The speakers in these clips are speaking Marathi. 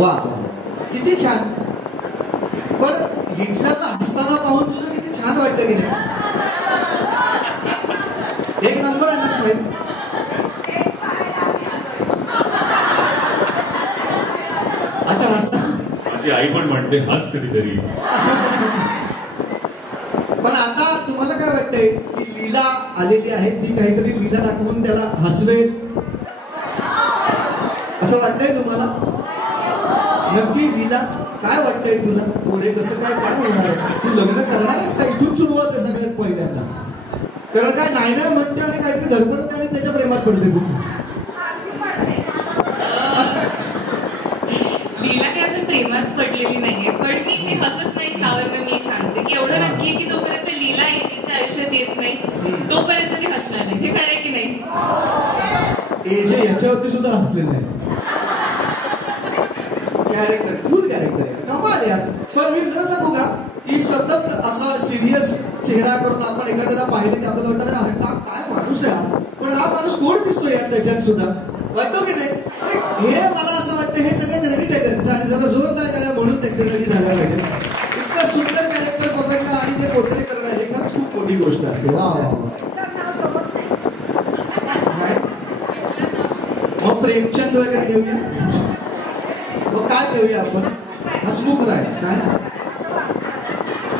वा किती छान. पण हिटलरला हसताना पाहून तुला किती छान वाटतं की नाही? एक नंबर आहे ना स्माईल. अच्छा हसता. माझी आई पण म्हणते हस कधीतरी. पण आता तुम्हाला काय वाटतंय की लीला आलेली आहे ती काहीतरी लीला दाखवून त्याला हसवेल असं वाटतंय तुम्हाला? नक्की लीला काय वाटतंय तुला पुढे कसं काय काय होणार आहे? तू लग्न करणारच का? इथून सुरुवात आहे सगळ्यात पहिल्यांदा. कारण काय नाही नाही म्हणते आणि काहीतरी धडपडते आणि त्याच्या प्रेमात पडते पुन्हा. लीला काही अजून प्रेमात पडलेली नाहीये पण मी ते हसत नाही ह्यावरनं मी सांगते की एवढं नक्की की जोपर्यंत लीला एजेच्या आयुष्यात येत नाही तोपर्यंत ती हसणार नाही. हे खरंय की नाही? एजे याच्यावरती सुद्धा हसलेलं आहे. कॅरेक्टर फुल कॅरेक्टर आहे. कमाल यार. पण मी खरं सांगू का की सतत असा सिरियस चेहरा करून आपण एखाद्याला पाहिलं की आपल्याला वाटतं अरे काय माणूस आहे. पण हा माणूस कोण दिसतो यार त्याच्यात सुद्धा वाटतो की नाही? हे मला असं वाटतं हे सगळं क्रेडिट आहे त्यांचं आणि जरा जोरदार करा म्हणून त्यांच्यासाठी झालं पाहिजे. इतकं सुंदर कॅरेक्टर पकडणं आणि ते पोर्ट्रे करणं हे खरंच खूप मोठी गोष्ट असते. वा वा काय मग प्रेमचंद वगैरे घेऊया. मग काय घेऊया आपण? हसमुख राय काय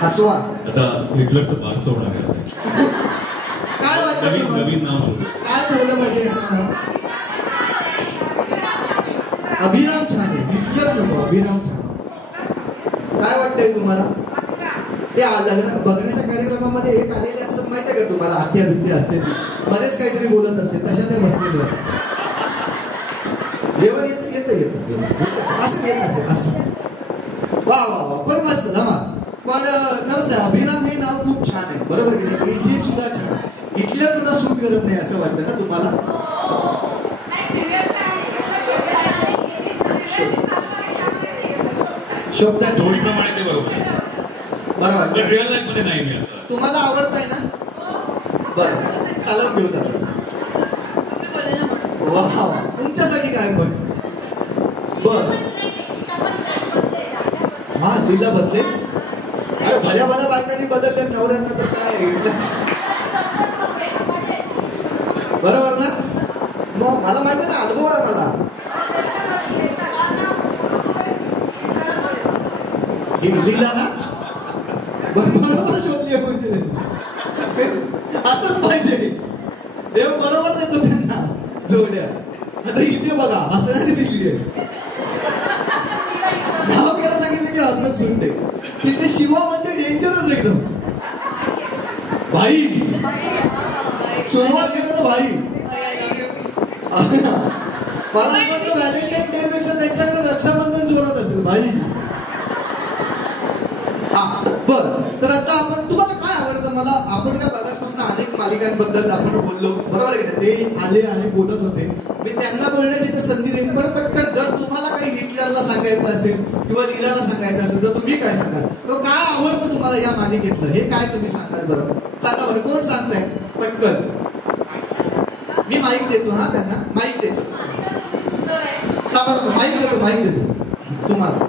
हसवा. आता हिटलरचं बारसं होणार आहे. काय वाटतं नवीन नाव शोध. काय ठेवलं पाहिजे? अभिराम छान आहे. हिटलर नको अभिराम छान. काय वाटतंय तुम्हाला? ते लग्न बघण्याच्या कार्यक्रमामध्ये एक आलेले असतात माहिती आहे का तुम्हाला? हत्याभित्ती असते ती बरेच काहीतरी बोलत असते तशा त्या बसलेल्या. जेवण येतं असं येत असेल असं. वा वा वा पण मस्त जमा. पण खरंच आहे अभिराम हे नाव खूप छान आहे बरोबर की नाही? एजे सुद्धा छान. हिटलर सुद्धा सूट करत नाही असं वाटतं ना तुम्हाला? शोभता जोडीप्रमाणे ते बरोबर बरोबर. रिअल लाईफ मध्ये नाही मी असं. तुम्हाला आवडतंय ना? बरं चालत घेऊन जातो. वा वा तुमच्यासाठी काय पण बर. हा लीला बदले. अरे भल्या भल्या बायकांनी बदलले नवऱ्यांना तर काय बरोबर ना? मग मला माहिती ना अनुभव आहे मला. लीला ना बरोबर शोधली म्हणजे असंच पाहिजे. देव बरोबर देतो त्यांना जोड्या. आता इथे बघा हसण्याने दिली आहे. नाव घ्यायला सांगितलं की हसत सुटते. तिथे शिवा म्हणजे डेंजरच एकदम. भाई सुरुवात केलं भाई. मला वाटतं व्हॅलेंटाईन डे पेक्षा त्यांच्याकडे रक्षाबंधन जोरात असेल भाई. हा बर. तर आता आपण तुम्हाला काय आवडतं? मला आपण काय बघासपासून अनेक मालिकांबद्दल आपण बोललो बरोबर आहे. ते आले आणि बोलत होते. मी त्यांना बोलण्याची संधी देईन. पण पटकन जर तुम्हाला काही हिटलरला सांगायचं असेल किंवा लीलाला सांगायचं असेल तर तुम्ही काय सांगाल? काय आवडतं तुम्हाला या मालिकेतलं? हे काय तुम्ही सांगाल बरं? सांगा बरं. कोण सांगताय पटकन? मी माईक देतो. हा त्यांना माईक देतो. माईक देतो तुम्हाला.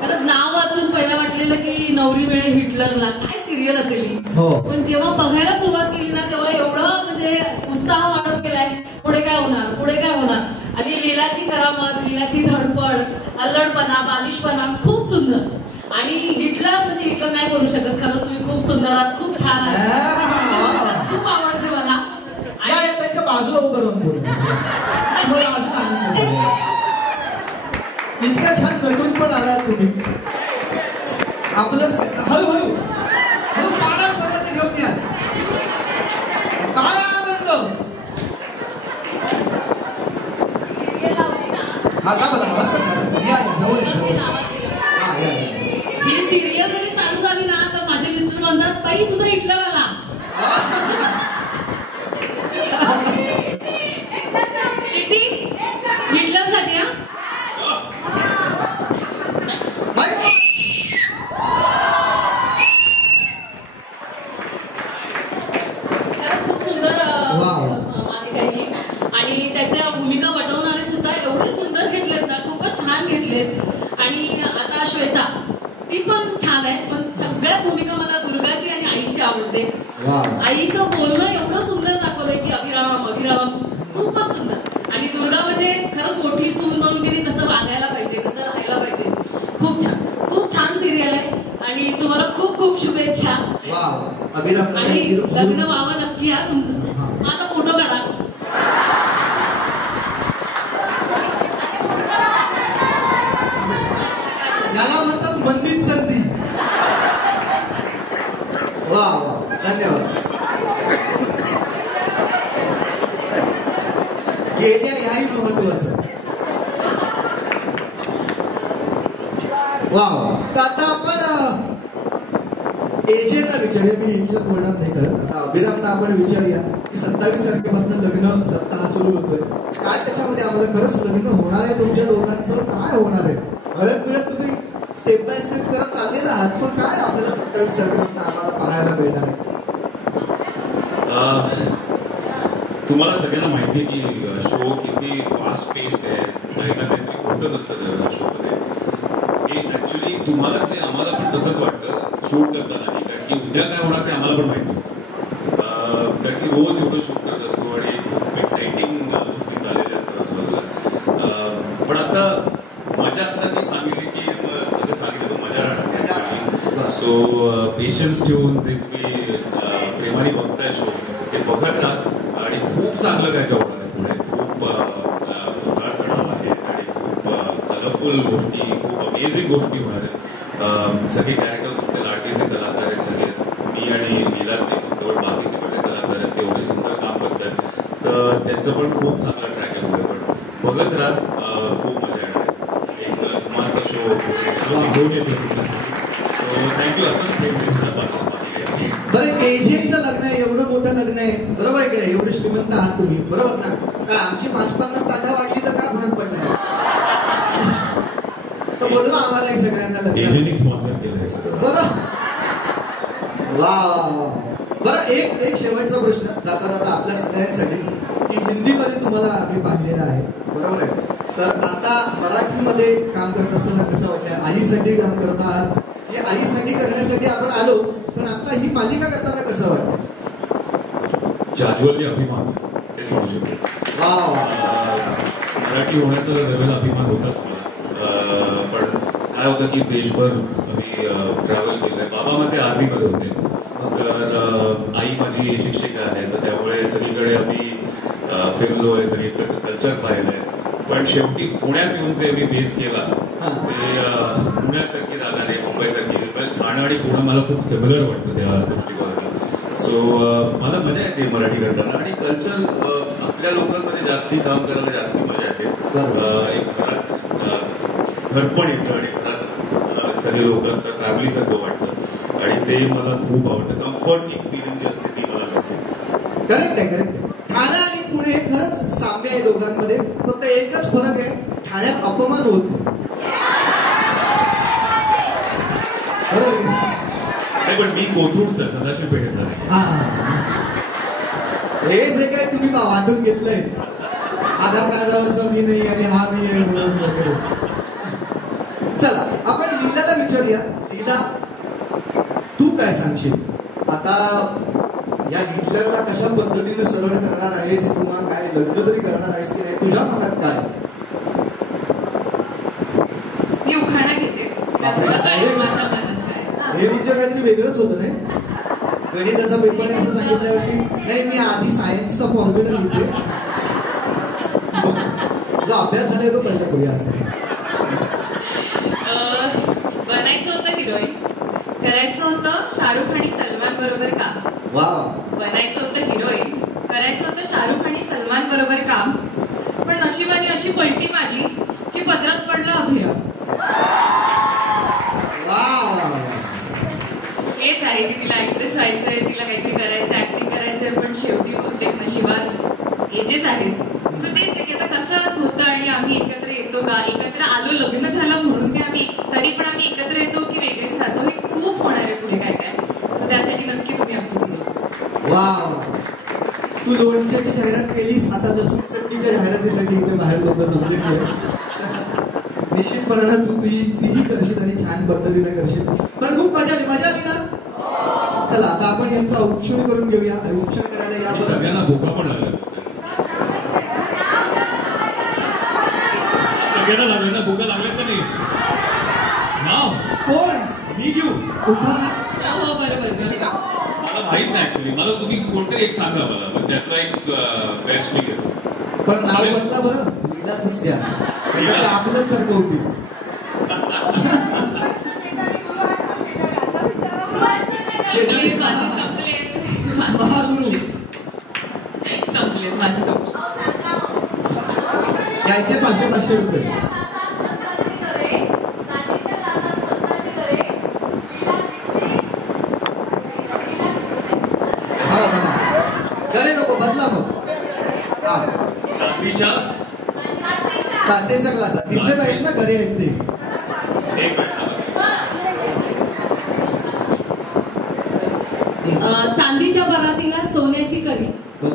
खरंच नाव वाचून पहिला वाटलेलं की नवरी मिळे हिटलरला काय सिरियल असेल. पण जेव्हा बघायला सुरुवात केली ना तेव्हा एवढं म्हणजे उत्साह वाढत गेलाय. पुढे काय होणार पुढे काय होणार. आणि लीलाची करामत लीलाची धडपड अल्लडपणा बालिशपणा खूप सुंदर. आणि हिटलर म्हणजे हिटलर नाही करू शकत. खरंच तुम्ही खूप सुंदर आहात. खूप छान आहात. खूप आवडते मला. त्याच्या बाजूला उभं राहून इतका छान कटून पण आला तुम्ही. आपलं हळूहळू पाडा सगळं ते घेऊन या. काय आनंद. हा का बरं मला या जवळ ही सिरियल जरी चालू झाली ना तर माझे मिस्टर म्हणतात बाई तुझा हिटलर आला. शिटी हिटलरसाठी हा. खूप सुंदर मालिका ही. आणि त्याच्या भूमिका वटवणारे सुद्धा एवढे सुंदर घेतलेत ना, खूपच छान घेतलेत. आणि आता श्वेता ती पण छान आहे, पण सगळ्यात भूमिका मला दुर्गाची आणि आईची आवडते. आईचं बोलणं एवढं सुंदर दाखवलंय की अभिराम अभिराम, खूपच सुंदर. आणि दुर्गा म्हणजे खरंच मोठी सून म्हणून तिने कसं वागायला पाहिजे, कसं राहायला पाहिजे. खूप छान, खूप छान सिरियल आहे आणि तुम्हाला खूप खूप शुभेच्छा. आणि लग्न व्हावं नक्की हा तुमचं. माझा फोटो काढा. याला म्हणतात मंदिर संधी. वा वा, धन्यवाद. गेल्या ह्याही महत्वाचं. वा वा. तर आता आपण एजेला विचारूया. मी इथलं बोलणार नाही खरंच. आता अभिरामला आपण विचारूया की 27 तारखेपासून लग्न सप्ताह सुरू होतोय. काय त्याच्यामध्ये आम्हाला खरंच लग्न होणार आहे तुमच्या दोघांचं? काय होणार आहे? हळद मिळत तुम्ही स्टेप बाय स्टेप करत चाललेला आहात, पण काय आपल्याला 27 तारखेपासून आम्हाला पाहायला मिळणार आहे? तुम्हाला सगळ्यांना माहिती आहे की शो किती फास्ट पेस्ड आहे. काही ना काहीतरी होतच असतं शो मध्ये. हे ऍक्च्युली तुम्हालाच नाही, आम्हाला पण तसंच वाटतं शूट करताना. कारण की उद्या काय होणार ते आम्हाला पण माहिती असतं. कारण की रोज एवढं शूट करत असतो आणि खूप एक्साइटिंग गोष्टी चाललेल्या असतात आजूबाजूला. पण आता मजा आता ती सांगितली की सगळं सांगितलं तर मजा राहणार. सो पेशन्स ठेवून जे तुम्ही प्रेमाने बघताय शो ते बघत राहा. आणि खूप चांगलं काय काय होणार आहे पुढे. खूप उतार चढाव आहेत आणि खूप कलरफुल गोष्टी, खूप अमेझिंग गोष्टी होणार आहेत. सगळे कॅरेक्टर तुमचे लाडकेचे कलाकार आहेत सगळे. मी आणि नीलाच नाही फक्त, बाकीचे पण जे कलाकार आहेत ते एवढे सुंदर काम करतात. तर त्यांचं पण खूप चांगला ट्रॅक आहे पुढे. पण बघत राहा, खूप मजा येणार. एक धमालचा शो घेऊन येतो. So thank you. असंच प्रेम बस. बरं, एजेचं लग्न आहे, एवढं मोठं लग्न आहे, बरोबर आहे की नाही? एवढे श्रीमंत आहात तुम्ही, बरोबर ना? काय आमची 5-50 ताटा वाढली तर काय फरक पडणार? तर बोलवा आम्हाला एक सगळ्यांना लग्न स्पॉन्सर केलं. बरं, वा. बरं, एक शेवटचा प्रश्न जाता जाता आपल्या सगळ्यांसाठी की हिंदीमध्ये तुम्हाला आम्ही पाहिलेलं आहे, बरोबर आहे? तर आता मराठीमध्ये काम करत असताना कसं वाटतं? आईसाठी काम करत आहात, हे आईसाठी करण्यासाठी आपण आलो, पण आता ही मालिका करताना कसं वाटतं? जाज्वल्य अभिमान तेच म्हणू शकतो. मराठी होण्याचा लेवल अभिमान होताच मला. पण काय होतं की देशभर आम्ही ट्रॅव्हल केलंय. बाबा माझे आर्मीमध्ये होते, तर आई माझी शिक्षिका आहे, तर त्यामुळे सगळीकडे आम्ही फिरलोय, सगळीकडचं कल्चर पाहिलंय. पण शेवटी पुण्यात येऊन जे मी बेस केला ते पुण्यासारखी जागा नाही, मुंबईसारखी. ठाणे आणि पुणे मला खूप सिमिलर वाटतं त्या दृष्टिकोनाला. सो मला मजा येते मराठी करताना. आणि कल्चर आपल्या लोकांमध्ये जास्ती काम करायला जास्ती मजा येते. एक घरात घर पण येतं आणि घरात सगळे लोक असतात, फॅमिलीसारखं वाटतं आणि ते मला खूप आवडतं. कम्फर्टिंग फिलिंग जी असते ती मला भेटते. करेक्ट आहे, करेक्ट आहे. ठाणे आणि पुणे हे खरंच साम्य आहे दोघांमध्ये. फक्त एकच फरक आहे, ठाण्यात अपमान होत नाही. नाही, पण मी कोथरूडचा सदाशिव पेठेतला नाही. हे जे काय तुम्ही वाटून घेतलंय आधार कार्डावरचं मी नाही आणि हा मी आहे. चला आपण लीलाला विचारूया. लीला, तू काय सांगशील आता? या हिटलरला कशा पद्धतीने सरळ करणार आहेस किंवा काय लग्न तरी करणार आहेस की नाही? तुझ्या मनात काय? मी उखाणा घेते. हे म्हणजे काहीतरी वेगळंच होतं नाही? गणिताचा पेपर असं सांगितल्यावरती नाही, मी आधी सायन्सचा फॉर्म्युला लिहिते, जो अभ्यास झालाय तो पहिला करूया. असं बनायचं होतं हिरोईन, करायचं होतं शाहरुख आणि सलमान बरोबर काम. वा. बनायचं होतं हिरोईन, करायचं होतं शाहरुख आणि सलमान बरोबर काम. पण नशिबाने अशी पलटी मारली की पदरात पडलं अभिराम. हेच आहे की तिला ऍक्ट्रेस व्हायचंय, तिला काहीतरी करायचं, ऍक्टिंग करायचंय, पण शेवटी बहुतेक नशिबात एजेस आहेत. सो तेच आहे की आता कसं होतं आणि आम्ही एकत्र येतो का, एकत्र आलो, लग्न झालं म्हणून काय आम्ही तरी पण आम्ही एकत्र येतो की वेगळेच राहतो, हे खूप होणार आहे पुढे काय काय. सो त्यासाठी नक्की तुम्ही आमची सिरियल. वा. तू लोणच्याची जाहिरात केलीस, आता लसूण चटणीच्या जाहिरातीसाठी इथे बाहेर लोक जमलेली आहेत. निश्चितपणानं तू तीही करशील आणि छान पद्धतीने करशील. पण खूप मजा आली ना. चला आता आपण यांचं औक्षण करून घेऊया. औक्षण करायला या. सगळ्यांना भुका पण लागल्या, सगळ्यांना लागले ना, भुका लागल्या का नाही? नाव कोण? मी घेऊ उखाणा. हो बरोबर. मला माहित नाही ऍक्च्युली. मला तुम्ही कोणतरी एक सांगा मला, पण त्यातला एक बेस्ट मी घेतो. पण नाव बदला बरं, लीलाच घ्या. आपलंच सारखं होती. महागुरु संपले माझे. यायचे 500 रुपये. करे नको, बदला मग. चांदीच्या काचेच्या ग्लासात दिसले पाहिजे ना, घरे आहेत ते. चांदीच्या परातीला सोन्याची करी.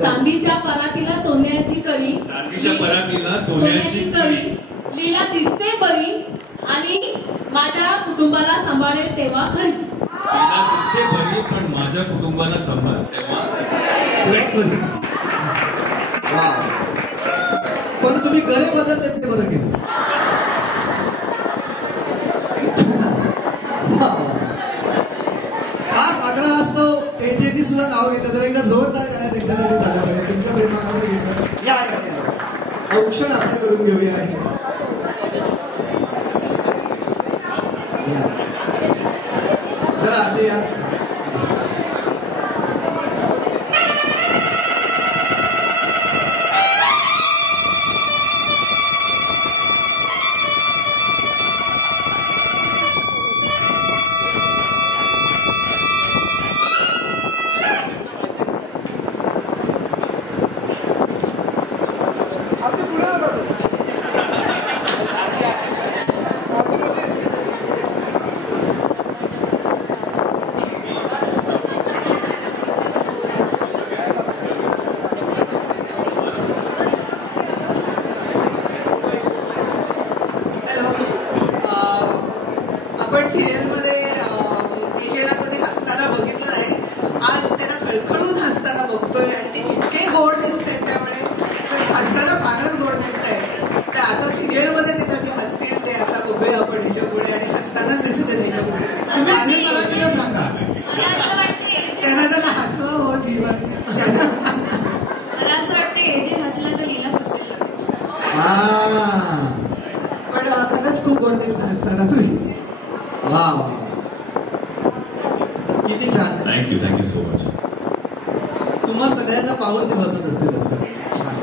चांदीच्या परातीला सोन्याची करी. चांदीच्या परातीला सोन्याची करी. लीला दिसते बरी आणि माझ्या कुटुंबाला सांभाळेल तेव्हा खरी. लीला दिसते बरी पण माझ्या कुटुंबाला सांभाळ तेव्हा. पण तुम्ही घरे बदलले ते बरं केलं. खास आग्रह असतो त्याची सुद्धा नाव घेतलं तर एकदा जोरदार गाणं त्यांच्यासाठी झालं पाहिजे. तुमच्या प्रेमाला घेतलं. या औक्षण आपण करून घेऊया. जरा असे या. आपण सिरियलमध्ये तेजेला कधी हसताना बघितलं नाही. आज त्याला खळखळून हसताना बघतोय आणि ते इतके गोड दिसते, त्यामुळे हसताना फारच गोड दिसतंय. तर आता सिरियलमध्ये ते कधी हसतील ते आता बघूया आपण ह्याच्या पुढे, आणि हसतानाच दिसू दे ह्याच्या पुढे. सांगा त्यांना जरा हसवा हो जीवन. मला असं वाटतं हे जे हसलं तर लीला फसेल लगेच. पण खरंच खूप गोड दिसत हसताना तुम्ही. वा वा, किती छान. Thank you so much. तुम्हा सगळ्यांना पाहून ते हसत असतील. छान,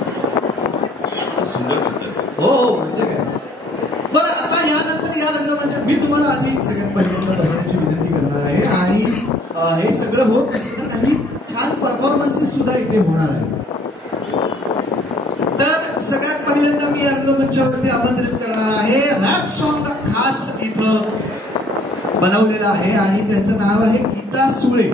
सुंदर दिसतात. हो हो, म्हणजे काय. बरं, आता यानंतर या रंगमंच मी तुम्हाला आधी सगळ्यात पहिल्यांदा बसण्याची विनंती करणार आहे. आणि हे सगळं होत असताना काही छान परफॉर्मन्सेस सुद्धा इथे होणार आहे. तर सगळ्यात पहिल्यांदा मी रंगमंचावरती आमंत्रित करणार आहे. रॅप सॉन्ग खास इथं बनवलेलं आहे आणि त्यांचं नाव आहे गीता सुळे.